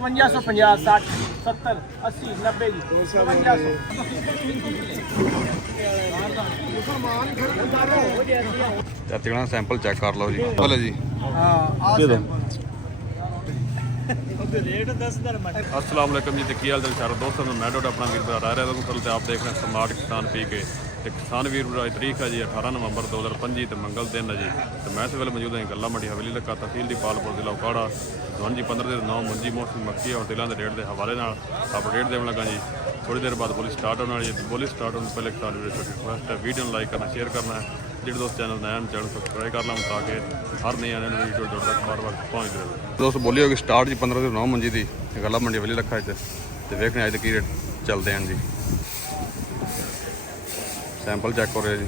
5150 60 70 80 90 जी 5500 ਚਾਚੇ sample check ਕਰ ਲਓ ਜੀ। ਭਲੇ ਜੀ अस्सलाम वालेकुम जी। की हाल चाल दोस्तों, मैं डॉक्टर अपना वीर बरा रहा हूँ। तो आप देख रहे हैं स्मार्ट किसान पी के किसान वीर बरा तारीख है जी 18 नवंबर 2025 तो मंगल दिन है जी। तो मैं इस वेले मौजूद हाँ गला मंडी हवेली लगा तहसील की पालपुर जिला उकाड़ा। जी 15 9 मुंजी मौसम मक्की और तिलों के रेट के हवाले अपडेट देने लगा जी। थोड़ी देर बाद बोली स्टार्ट होने वाली है। बोली स्टार्ट होने पहले किसान वीडियो छोटी रिक्वेस्ट है वीडियो लाइक करना शेयर करना है। जो दोस्त चैनल नया चैनल सब्सक्राइब कर ला ताकि हर नई आने वाली वीडियो जोड़ तक बार बार पहुँच रहे। दोस्त बोली होगी स्टार्ट जी 15 9 मंजी की गला मंडी हवेली रखा है। तो वेखने अज की रेट चलते हैं जी। सैंपल चेक हो रहे जी।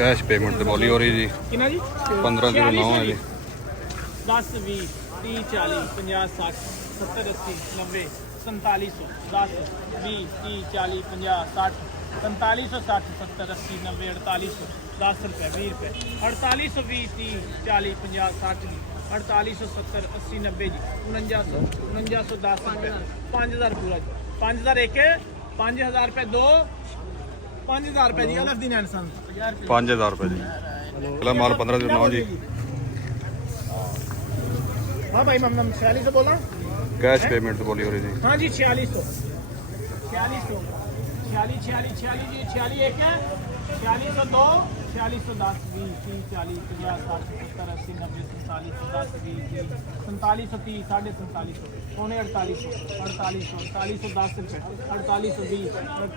कैश पेमेंट तो बोली हो रही जी 1509 है जी। 10 20 30 40 50 60 70 80 90 4700 10 20 30 40 50 60 4500 60 70 80 90 4800 10 रुपये 20 रुपये 4820 30 40 50 60 4870 80 90 जी 4900 10 रुपये 5000 पूरा जी 5000 एक 5000 रुपये दो 5000 रुपये जी अलग दिन 5000 रुपये जी। अगला माल 1509 जी। हाँ भाई मैं 4600 बोला कैश पेमेंट तो बोली हो रही जी। हाँ जी 4600 4600 46 46 46 जी 46 एक है 4602 4610 20 30 40 50 60 70 80 90 4710 20 4730 4750 पौने 4800 4810 रुपये 4820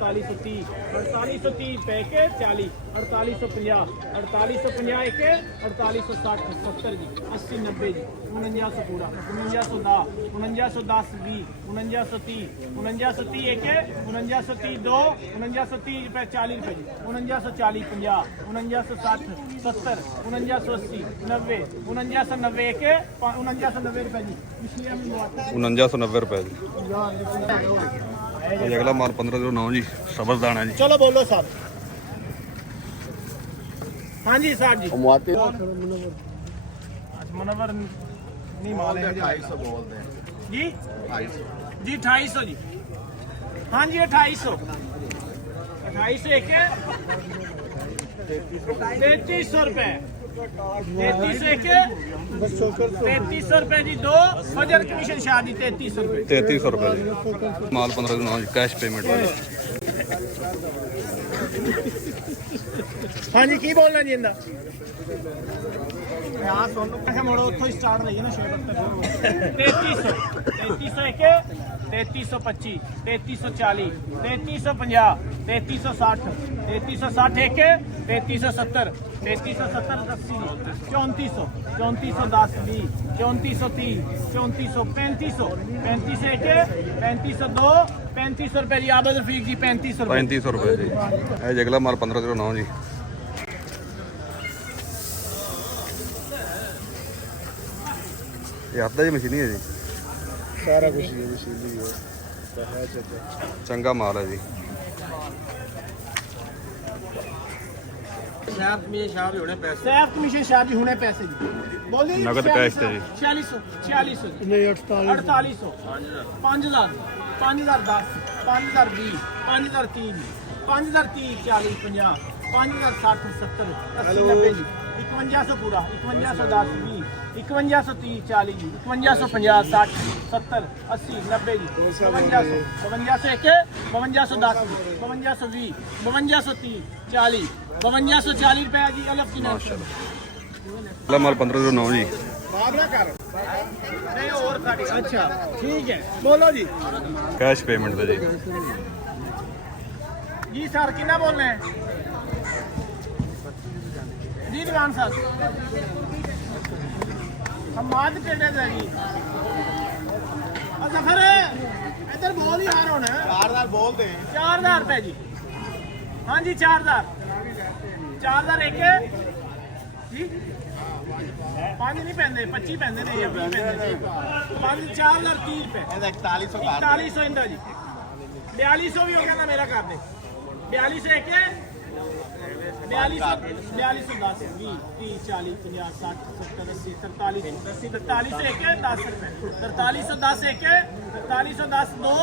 4830 4830 पैकेज 40 4850 4850 एक 4860 70 जी 80 90 जी 4900 पूरा 4910 4910 20 4930 4930 एक 4930 दो 4930 रुपये 40 रुपये जी 4940 50 4960 70 4980 90 4990 एक 4990 रुपये जी 4990 रुपये जी। अगला माल 1509 जी सबरदाना जी। चलो बोलो साहब। हाँ जी साहब जी मनवर नहीं माल है 250 बोलते हैं जी 250 जी 2800 जी। हाँ जी 2800 2800 एक 3300 रुपये 3300 एक 3300 रुपये जी दो फजर कमीशन शाह जी 3300 रुपये 3300 रुपये जी। माल 1509 जी कैश पेमेंट है। हाँ जी की बोलना जी इंदा मोड़ो उत्थों स्टार्ट रही है ना 3300 एक 3325 3340 3350 3360 3360 एक 3370 3370 80 3400 3410 20 3430 3430 3500 3500 एक 3502 3500 रुपये जी आबद रफीक जी 3500 3500 रुपये जी। अगला माल 1509 जी। ये आता जी मशीनी है जी सारा कुछ ये मशीनी है चंगा माल है जी। सैफ कमीशन शाह जी होने पैसे जी बोल दीजिए नगद कैश थे जी 4600 4800 5000 5010 5020 5030 5030 40 50 5060 70 80 90 जी 5100 पूरा 5110 20 5130 40 जी 5150 60 70 80 90 जी 5200 5200 एक 5210 5220 5230 40 5240 रुपये जी अलग की अगला माल 1509 जी। नहीं और अच्छा ठीक है बोलो जी कैश पेमेंट है जी। जी सर कितना बोलना है जी दुकान साहब हम माद पेड़े थे जी अच्छा फिर इधर बोल ही हार होना 4000 बोलते हैं 4000 रुपये जी हाँ जी 4000 एक जी 5 नहीं पैंदे 25 पैंदे ने या 20 पैंदे 5 4030 रुपये 4100 इंदा जी 4200 भी हो गया ना मेरा कर दे 4200 एक 4210 20 30 40 50 60 70 80 43 4310 एक 10 रुपए 4310 एक 4310 दो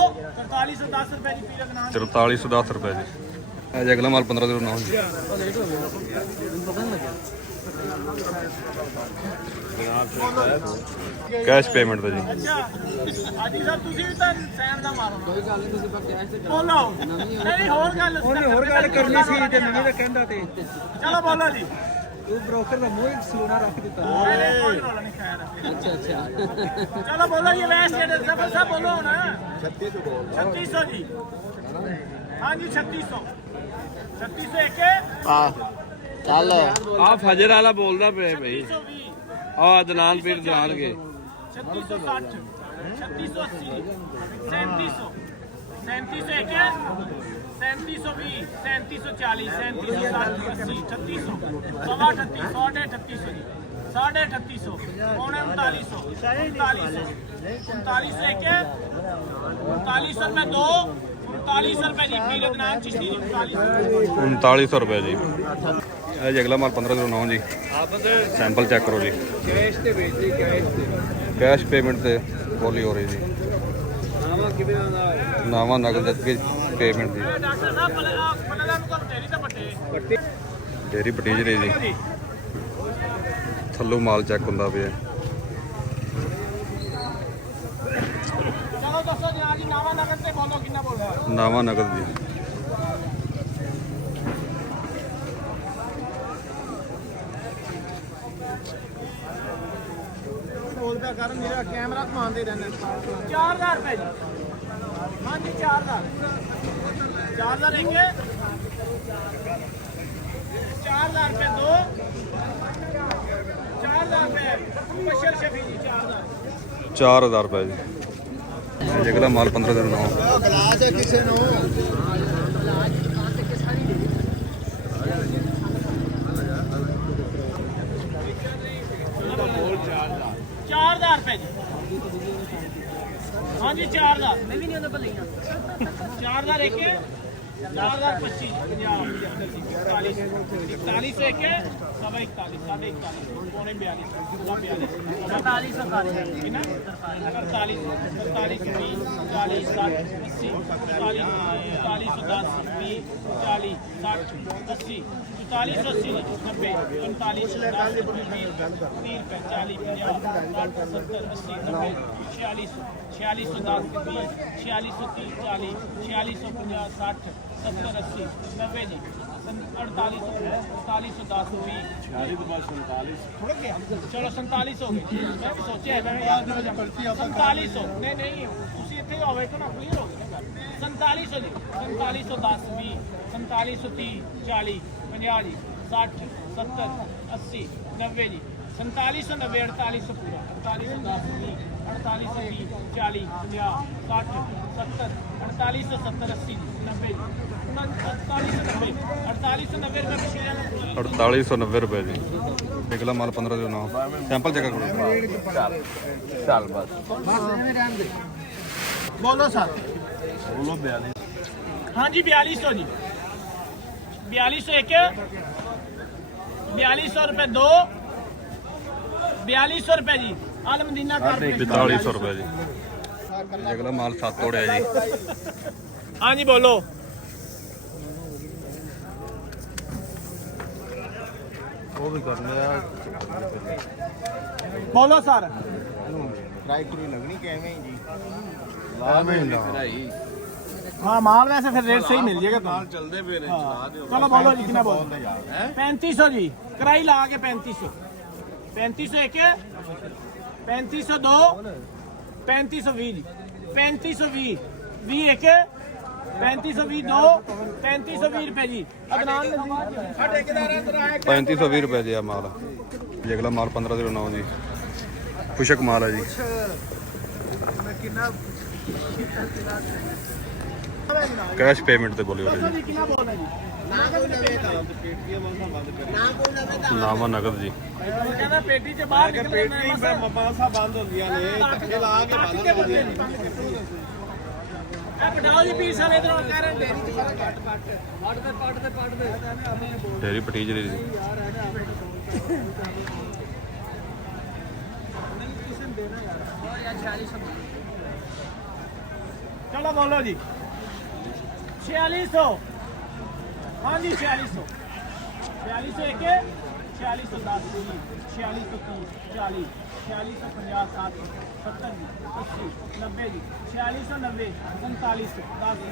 4310 रुपए जी पीरक नाम 4310 रुपए जी। आज अगला माल 1509 जी। कैश पेमेंट ਦਾ ਜੀ। ਅੱਛਾ ਆਜੀ ਸਾਹਿਬ ਤੁਸੀਂ ਵੀ ਤਾਂ ਸੈਨ ਦਾ ਮਾਰੋ ਕੋਈ ਗੱਲ ਨਹੀਂ ਤੁਸੀਂ ਪਰ ਕੈਸ਼ ਤੇ ਬੋਲੋ ਨਹੀਂ ਹੋਰ ਗੱਲ ਕਰਨੀ ਸੀ ਤੇ ਨਵੀਂ ਦਾ ਕਹਿੰਦਾ ਤੇ ਚਲੋ ਬੋਲੋ ਜੀ ਉਹ ਬ੍ਰੋਕਰ ਦਾ ਮੂੰਹ ਸਲੂਣਾ ਰੱਖ ਦਿੱਤਾ ਕੋਈ ਰੌਲਾ ਨਹੀਂ ਖੈਰ ਅੱਛਾ ਚਲੋ ਬੋਲੋ ਜੀ ਵੈਸ ਜਿਹੜੇ ਸਫਰ ਸਾਹਿਬ ਬੋਲੋ ਹੁਣ 3600 ਬੋਲ 3600 ਜੀ ਹਾਂਜੀ 3600 3600 ਇੱਕ ਆ ਚੱਲ ਆ ਫਜਰ ਵਾਲਾ ਬੋਲਦਾ ਪਿਆ ਬਈ 3620 ਆ ਅਦਨਾਨ ਪੀਰ ਜਾਣਗੇ 3660 3680 3700 3700 ਇੱਕ 3720 3740 3760 80 3600 सवा 38 साढ़े 3800 जी साढ़े 3800 पौने 3900 3900 एक 3900 रुपए दो 3900 रुपए जी पीरक नाम चिश्ती जी 3900 रुपए जी। आज अगला माल 1509 जी। सैंपल चेक करो जी। ਕੈਸ਼ ਤੇ ਵੇਚਦੇ ਕੈਸ਼ ਤੇ कैश पेमेंट से बोली हो रही जी। ਆਵਾ ਕਿਵੇਂ ਦਾ नावा नगद की पेमेंट दी। डॉक्टर साहब पलला को तेरी तो बट्टे डेरी बटीज रही जी। थल्लों माल चेक होंदा पिया। चलो दसो जी आज नावा नगद से बोलो कितना बोल रहा है नावा नगद जी। ਬੋਲ ਪਿਆ ਕਰ ਮੇਰਾ ਕੈਮਰਾ ਘੁਮਾਉਂਦੇ ਰਹਿੰਦੇ 4000 रुपए जी हाँ जी 4000 4000 एक 4000 रुपए दो 4000 रुपए बशर शफी जी 4000 4000 रुपए जी। आज अगला माल 1509। ਗਲਾਸ ਹੈ ਕਿਸੇ ਨੂੰ चार हजार रुपए जी हाँ जी 4000 मैं भी नहीं होता भलियां 4000 एक 4025 41 41 एक सवा 41 साढ़े 41 पौने 42 सवा 42 47 48 48 20 40 60 80 40 40 10 20 40 60 80 40 80 90 45 10 20 30 40 50 60 70 80 90 46 4610 20 4630 40 4650 60 70 80 90 जी 48 4810 20 थोड़ा क्या चलो 47 हो गए मैं भी सोचा है मैं याद 47 नहीं नहीं उसी इतने होवे तो ना क्लियर हो गया 47 जी 4710 20 4730 40 50 जी 60 70 80 90 जी 4790 4800 पूरा 4810 20 4830 40 50 60 70 4870 80 90 जी 4890 4890 रुपये मशीन 4890 रुपए जी। अगला माल 1509। सैंपल चेक करो। ਚੱਲ ਬਸ बोलो सर ਬੋਲੋ 42 हाँ जी 4200 जी 4200 एक 4200 रुपये दो 4200 रुपये जी आलमदीना का 4200 रुपए जी। अगला माल 7 तोड़े जी। हाँ जी बोलो ਉਹ ਵੀ ਕਰਨੇ ਆ बोलो सर ਟਰਾਈ ਕਰੀ ਲੱਗਣੀ ਕਿਵੇਂ ਜੀ ਲਾ ਮੈਂ हाँ माल वैसे फिर रेट सही मिल जाएगा ਨਾਲ ਚੱਲਦੇ ਪਏ ਨੇ ਚਲਾ ਦਿਓ चलो बोलो जी कितना बोलो ਯਾਰ 3500 जी कराई ला के 3500 3500 एक 3500 दो 3520 जी 3520 20 एक 3520 दो 3520 रुपए जी अदनान ठेकेदार अंदर आए 3520 रुपए जी। आ माल जी। अगला माल 1509 जी। खुशक माल है जी। कैश पेमेंट ਤੇ ਬੋਲੀ ਹੋ ਰਹੀ ਜੀ। कितना बोल है जी ਨਾਵਾ ਨਗਦ ਜੀ। कहना पेटी से बाहर निकले मैं ਮਮਾਸਾ ਬੰਦ ਹੁੰਦੀਆਂ ਨੇ ਧੱਕੇ ਲਾ ਕੇ ਬੰਦ ਕਰਦੇ ਨੇ ਪਟਾਓ ਜੀ ਪੀਸ ਵਾਲੇ ਇਧਰੋਂ ਕਰਨ ਦੇ ਢੇਰੀ ਪਟੀਜ ਦੀ चलो बोलो जी 4600 हाँ जी 4600 4600 एक 4610 4630 40 4650 60 70 80 90 जी 4690 45 10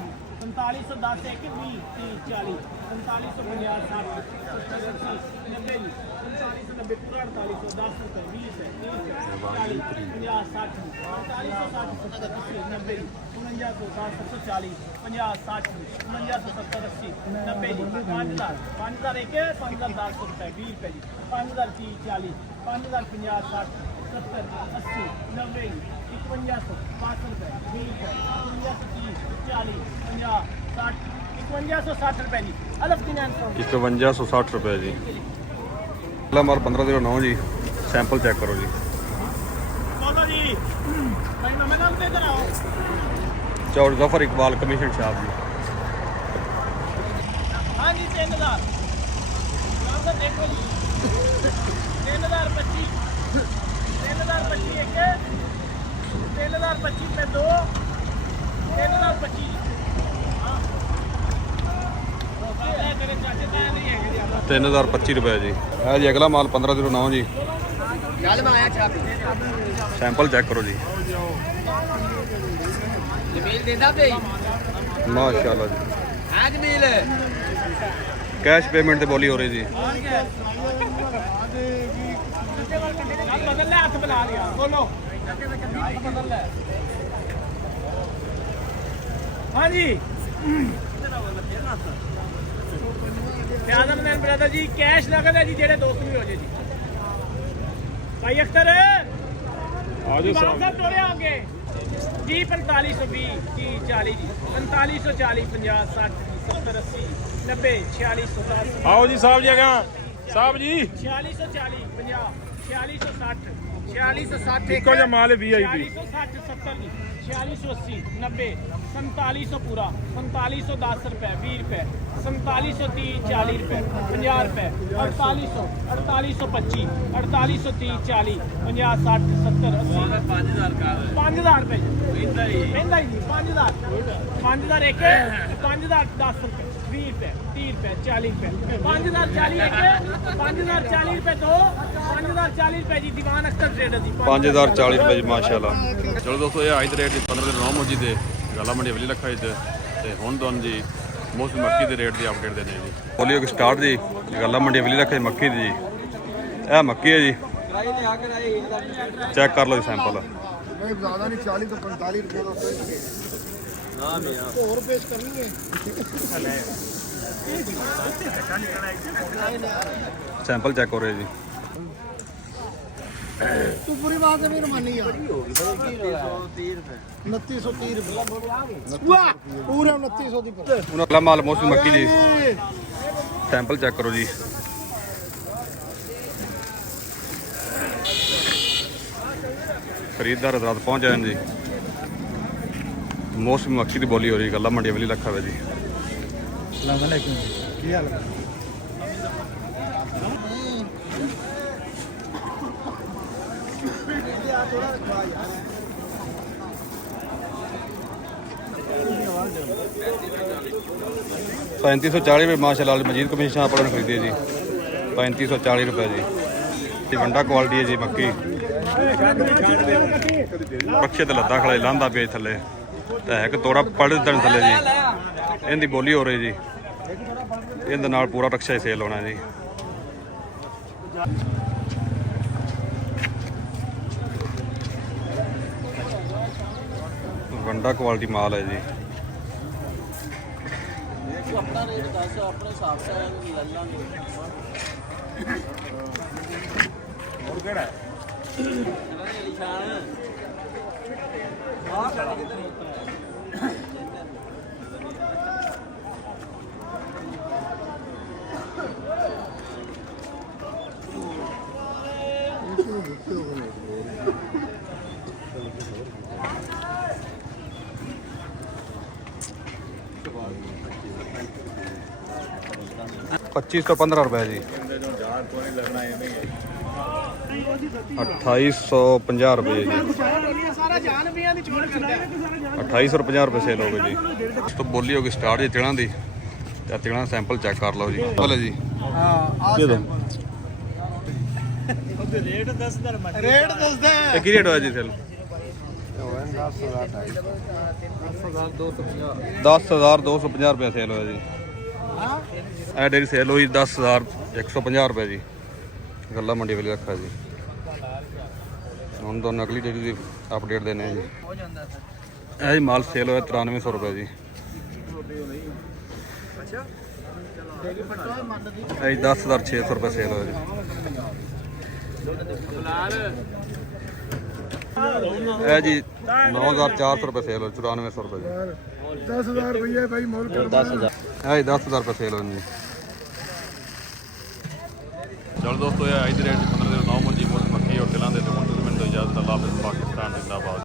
4510 एक 20 30 40 4550 60 70 80 90 जी 4590 पूरा 4810 रुपये 20 है 30 है 40 50 60 4560 70 80 90 जी 4910 740 50 60 50 70 80 90 जी 5000 5000 एक 5010 रुपये 20 रुपये जी 5000 30 40 5000 50 60 70 80 90 जी 5100 5 रुपये 20 रुपये 5130 40 50 60 5160 रुपये जी अलग फिनेंस 5160 रुपए जी। अगला माल 1509 जी। सैंपल चेक करो जी। बोलो जी भाई मैं नाम पे इधर आओ चौड़ जफर इकबाल कमीशन शॉप जी। हाँ जी 3000 नाम से देखो जी 3025 3025 एक 3025 पे 2 3025 हाँ तेरे चाचे का नहीं है 3025 रुपए जी। है जी अगला माल 1509 जी। सैंपल चेक करो जी। जमील देता पे माशाल्लाह जी। आज मिल कैश पेमेंट ते बोली हो रही जी। बदल ले हाथ बना लिया बोलो बदल ले हाँ जी आदम नैन ब्रदर जी कैश नगद है जी जेड़े दोस्त भी हो जाए जी भाई अख्तर साहब टोरे आगे जी 4520 30 40 जी 4540 50 60 70 80 90 4610 आओ जी साहब जी अगा साहब जी 4640 50 4660 4660 इको जिहा माल है VIP 4660 70 4680 90 4700 पूरा 4710 रुपए 20 रुपए 4730 40 रुपए 50 रुपए 4800 4825 4830 40 50 60 70 80 5000 रुपए महंगा ही 5000 एक 5000 10 रुपए 20 रुपए 30 रुपए 40 रुपए 5040 एक 5040 रुपए दो 5040 रुपए जी दीवान अख्तर ट्रेडर जी 5040 रुपए जी माशाल्लाह। चलो दोस्तों ये आज रेट 1509 मौजी दे गाला मंडी अवली लखा ते हुण दोन जी मोस्ट मक्की दे रेट दी अपडेट देने जी। बोलियो कि स्टार्ट जी गाला मंडी अवली लखा मक्की दी जी। ए मक्की है जी चेक कर लो जी सैंपल। नहीं ज्यादा नहीं 40 तो 45 रुपए का पेश के हां मैं और पेश करनी है सैंपल चेक हो रहे जी। तू पूरी बात है मेरी मानी यार 2930 रुपए वाह पूरा 2900 दी उन अगला माल मोस्ट मक्की जी सैंपल चेक करो जी। खरीददार रात पहुंच जाए जी। मोस्ट मक्की की बोली हो रही गला मंडी वाली लखा है जी। की हाल 3540 रुपये माशाल्लाह मजीद कमीशन आपने खरीदी है जी 3540 रुपये जी। ये वंडा क्वालिटी है जी मक्की पक्षे तो लद्दा खड़ा लांदा पे थले तो है कि थोड़ा पड़ दिन थले जी इनकी बोली हो रही जी। इन पूरा रक्षा ही सेल होना जी। वंडा क्वालिटी माल है जी। अपना रेट दस अपने हिसाब से ले लांगे और केड़ा निशान हां खड़ा किधर होता है ₹2515 जी। 2850 जी। ਸਾਰਾ ਜਾਨ ਪੀਆਂ ਦੀ ਛੋੜ ਕਰਦਾ 2850 ਸੇਲ ਹੋ ਗਈ ਜੀ। ਉਸ ਤੋਂ ਬੋਲੀ ਹੋ ਗਈ ਸਟਾਰਟ ਜੀ ਤਿਲਾਂ ਦੀ, ਤੇ ਤਿਲਾਂ ਸੈਂਪਲ ਚੈੱਕ ਕਰ ਲਓ ਜੀ। ਭਲੇ ਜੀ ਦੇ ਦਿਓ। ਰੇਟ ਦੱਸਦਾ ਇਹ ਕੀ ਰੇਟ ਹੋਇਆ ਜੀ ਸੇਲ? 10,250 ਰੁਪਏ ਸੇਲ ਹੋਇਆ ਜੀ। ਇਹ ਡੇਰੀ ਸੇਲ ਹੋਈ 10,150 ਜੀ। ਗੱਲਾ ਮੰਡੀ ਵਾਲੀ ਰੱਖਾ ਜੀ। ਹੁਣ ਤੋਂ ਨਕਲੀ ਡੇਰੀ ਦੀ ਅਪਡੇਟ ਦੇਣੇ ਜੀ। ਇਹ ਜੀ ਮਾਲ ਸੇਲ ਹੋਇਆ 9300 ਜੀ। ਇਹ 10,600 ਸੇਲ ਹੋਇਆ ਜੀ। ਇਹ ਜੀ 9,400 ਸੇਲ ਹੋਇਆ 9400 ਜੀ। 10,000 रुपये भाई मोल कर 10,000 ਇਹ 10,000 ਸੇਲ ਹੋਣੀ ਜੀ। ਚਲੋ ਦੋਸਤੋ ਇਹ ਅੱਜ ਦੇ ਰੇਟ 15 ਦੇ 9 ਮੰਜੀ ਮੁੱਲ ਮੱਕੀ ਔਰ ਤਿਲਾਂ ਦੇ ਤੇ ਹੁਣ ਤੁਸੀਂ ਮੈਨੂੰ ਇਜਾਜ਼ਤ ਅੱਲਾਹ ਹਾਫਿਜ਼। ਪਾਕਿਸਤਾਨ ਜ਼ਿੰਦਾਬਾਦ।